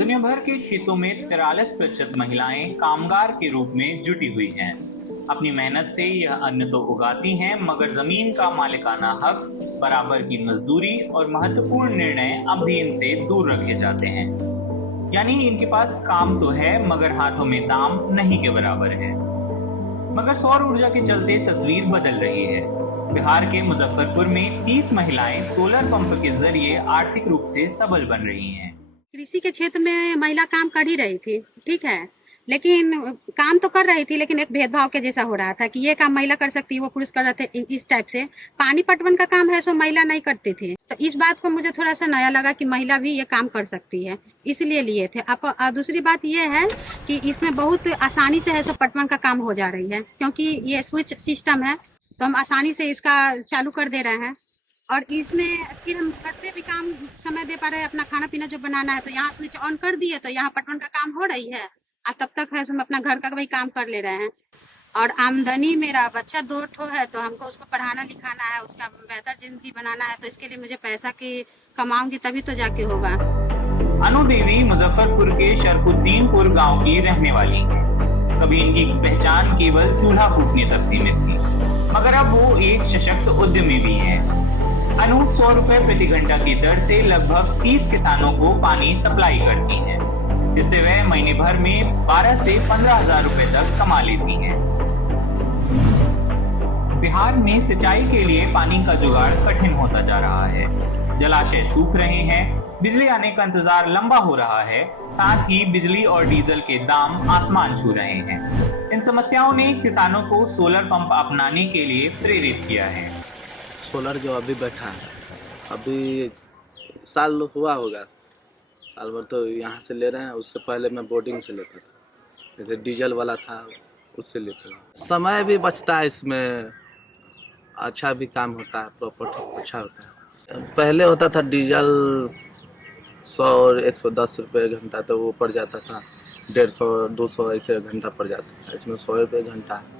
दुनिया भर के खेतों में 43% महिलाएं कामगार के रूप में जुटी हुई हैं। अपनी मेहनत से यह अन्न तो उगाती हैं, मगर जमीन का मालिकाना हक, बराबर की मजदूरी और महत्वपूर्ण निर्णय अब भी इनसे दूर रखे जाते हैं। यानी इनके पास काम तो है, मगर हाथों में दाम नहीं के बराबर है। मगर सौर ऊर्जा के चलते तस्वीर बदल रही है। बिहार के मुजफ्फरपुर में 30 महिलाएं सोलर पंप के जरिए आर्थिक रूप से सबल बन रही हैं। कृषि के क्षेत्र में महिला काम कर ही रही थी, ठीक है, लेकिन काम तो कर रही थी, लेकिन एक भेदभाव के जैसा हो रहा था कि ये काम महिला कर सकती है, वो पुरुष कर रहे थे। इस टाइप से पानी पटवन का काम है सो महिला नहीं करती थी। तो इस बात को मुझे थोड़ा सा नया लगा कि महिला भी ये काम कर सकती है, इसलिए लिए थे। अब दूसरी बात ये है कि इसमें बहुत आसानी से है सो पटवन का काम हो जा रही है, क्योंकि ये स्विच सिस्टम है, तो हम आसानी से इसका चालू कर दे रहे हैं। और इसमें फिर हम घर पे भी काम समय दे पा रहे हैं। अपना खाना पीना जो बनाना है तो यहाँ स्विच ऑन कर दिए तो यहाँ पटवन का काम हो रही है, और तब तक है हम अपना घर का भी काम कर ले रहे हैं। और आमदनी, मेरा बच्चा 2 ठो है तो हमको उसको पढ़ाना लिखाना है, उसका बेहतर जिंदगी बनाना है, तो इसके लिए मुझे पैसा की कमाऊंगी तभी तो जाके होगा। अनु देवी मुजफ्फरपुर के शरफुद्दीनपुर गांव की रहने वाली हैं। कभी इनकी पहचान केवल चूल्हा फूकने तक सीमित थी, मगर अब वो एक सशक्त उद्यमी भी हैं। अनु 100 रुपए प्रति घंटा की दर से लगभग 30 किसानों को पानी सप्लाई करती हैं, जिससे वह महीने भर में 12 से 15,000 रुपए तक कमा लेती हैं। बिहार में सिंचाई के लिए पानी का जुगाड़ कठिन होता जा रहा है। जलाशय सूख रहे हैं, बिजली आने का इंतजार लंबा हो रहा है, साथ ही बिजली और डीजल के दाम आसमान छू रहे हैं। इन समस्याओं ने किसानों को सोलर पंप अपनाने के लिए प्रेरित किया है। सोलर जो अभी बैठा है, अभी साल हुआ होगा, साल भर तो यहाँ से ले रहे हैं। उससे पहले मैं बोर्डिंग से लेता था, जैसे डीजल वाला था उससे लेता था। समय भी बचता है इसमें, अच्छा भी काम होता है, प्रॉपर्टी अच्छा होता है। पहले होता था डीजल 100 और 110 रुपये घंटा, तो वो पड़ जाता था 150 200 ऐसे घंटा पड़ जाता था। इसमें 100 रुपये घंटा है।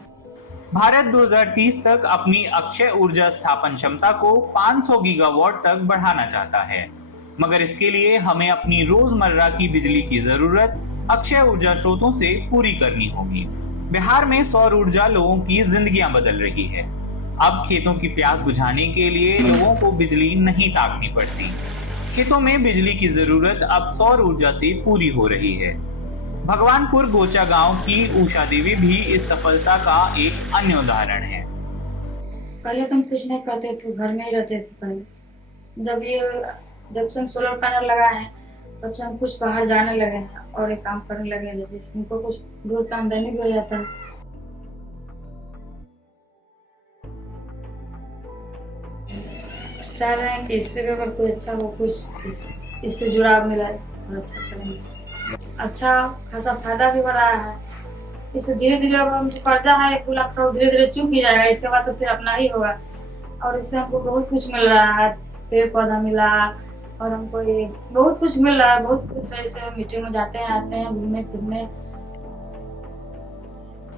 भारत 2030 तक अपनी अक्षय ऊर्जा स्थापन क्षमता को 500 गीगावाट तक बढ़ाना चाहता है, मगर इसके लिए हमें अपनी रोजमर्रा की बिजली की जरूरत अक्षय ऊर्जा स्रोतों से पूरी करनी होगी। बिहार में सौर ऊर्जा लोगों की जिंदगियां बदल रही है। अब खेतों की प्यास बुझाने के लिए लोगों को बिजली नहीं ताकनी पड़ती। खेतों में बिजली की जरूरत अब सौर ऊर्जा से पूरी हो रही है। भगवानपुर गोचा गांव की उषा देवी भी इस सफलता का एक अन्य उदाहरण है। पहले तो हम कुछ नहीं करते थे, घर में ही रहते थे। पहले जब से हम सोलर पैनल लगाए हैं, तब से हम कुछ बाहर जाने लगे हैं और एक काम करने लगे हैं, जिससे हमको कुछ दूर का आमदनी भी हो जाता है। चाह रहे हैं कि इससे भी अगर कोई अच्छा हो, कुछ इससे जुड़ाव मिला और अच्छा करेंगे। अच्छा खासा फायदा भी हो रहा है। इससे धीरे धीरे हम जो कर्जा है पूरा धीरे धीरे चूक ही जाएगा, इसके बाद तो फिर अपना ही होगा। और इससे हमको बहुत कुछ मिल रहा है, पेड़ पौधा मिला और हमको ये बहुत कुछ मिल रहा है। बहुत कुछ सही से मीटिंग में जाते हैं, आते हैं घूमने फिरने।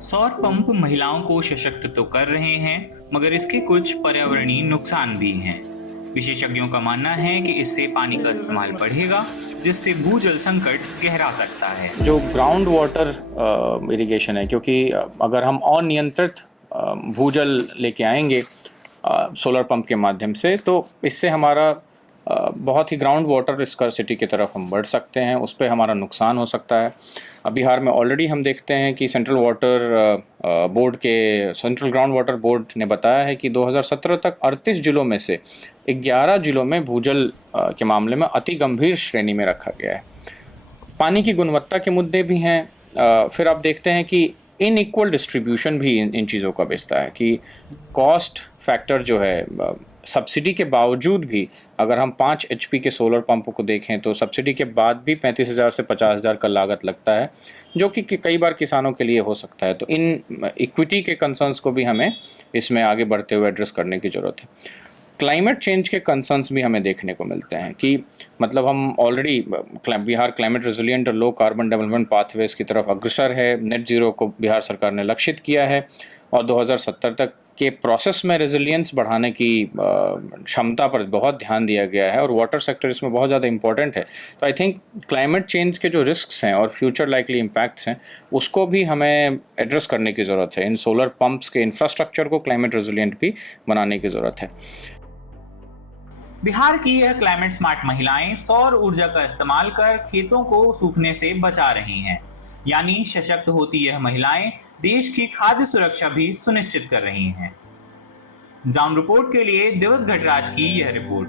सौर पंप महिलाओं को सशक्त तो कर रहे हैं, मगर इसके कुछ पर्यावरणीय नुकसान भी हैं। विशेषज्ञों का मानना है कि इससे पानी का इस्तेमाल बढ़ेगा, जिससे भूजल संकट गहरा सकता है। जो ग्राउंड वाटर इरिगेशन है, क्योंकि अगर हम अनियंत्रित भूजल लेके आएंगे सोलर पंप के माध्यम से, तो इससे हमारा बहुत ही ग्राउंड वाटर स्कार्सिटी की तरफ हम बढ़ सकते हैं, उस पर हमारा नुकसान हो सकता है। अब बिहार में ऑलरेडी हम देखते हैं कि सेंट्रल ग्राउंड वाटर बोर्ड ने बताया है कि 2017 तक 38 जिलों में से 11 जिलों में भूजल के मामले में अति गंभीर श्रेणी में रखा गया है। पानी की गुणवत्ता के मुद्दे भी हैं। फिर आप देखते हैं कि इनइक्वल डिस्ट्रीब्यूशन भी इन चीज़ों का बेचता है कि कॉस्ट फैक्टर जो है, सब्सिडी के बावजूद भी अगर हम 5 HP के सोलर पंपों को देखें तो सब्सिडी के बाद भी 35,000 से 50,000 का लागत लगता है, जो कि कई बार किसानों के लिए हो सकता है। तो इन इक्विटी के कंसर्न्स को भी हमें इसमें आगे बढ़ते हुए एड्रेस करने की ज़रूरत है। क्लाइमेट चेंज के कंसर्न्स भी हमें देखने को मिलते हैं कि मतलब हम ऑलरेडी बिहार क्लाइमेट रेजिलिएंट और लो कार्बन डेवलपमेंट पाथवेज की तरफ अग्रसर है। नेट ज़ीरो को बिहार सरकार ने लक्षित किया है और 2070 तक के प्रोसेस में रेजिलियंस बढ़ाने की क्षमता पर बहुत ध्यान दिया गया है और वाटर सेक्टर इसमें बहुत ज़्यादा इंपॉर्टेंट है। तो आई थिंक क्लाइमेट चेंज के जो रिस्क्स हैं और फ्यूचर लाइकली इम्पैक्ट्स हैं उसको भी हमें एड्रेस करने की ज़रूरत है। इन सोलर पंप्स के इंफ्रास्ट्रक्चर को क्लाइमेट रेजिलियंट भी बनाने की ज़रूरत है। बिहार की यह क्लाइमेट स्मार्ट महिलाएं सौर ऊर्जा का इस्तेमाल कर खेतों को सूखने से बचा रही हैं। यानी सशक्त होती यह महिलाएं देश की खाद्य सुरक्षा भी सुनिश्चित कर रही हैं। ग्राउंड रिपोर्ट के लिए दिवस घटराज की यह रिपोर्ट।